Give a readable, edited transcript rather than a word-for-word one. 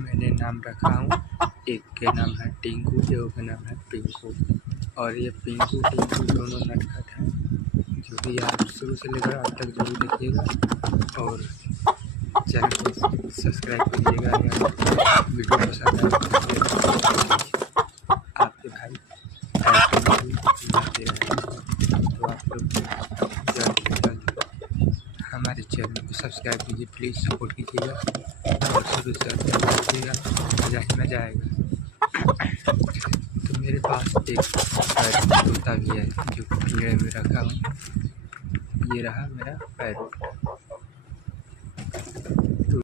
मैंने नाम रखा हूँ। एक के नाम है टिंकू, एक का नाम है पिंकू। और ये पिंकू टिंकू दोनों नटखट हैं, जो भी आप शुरू से लेकर अब तक जरूर देखिएगा और चैनल को सब्सक्राइब कीजिएगा। या वीडियो पसंद आए आपके भाई ऐसे ही लाते रहेंगे। तो आप लोग जल्द से जल्द हमारे चैनल को सब्सक्राइब कीजिए, प्लीज़ सपोर्ट कीजिएगा और शुरू से अंत तक देखिएगा, मज़ा आएगा। तो मेरे पास एक पैरोट तोता भी है जो पिंजरे में रखा हूँ। ये रहा मेरा पैरोट।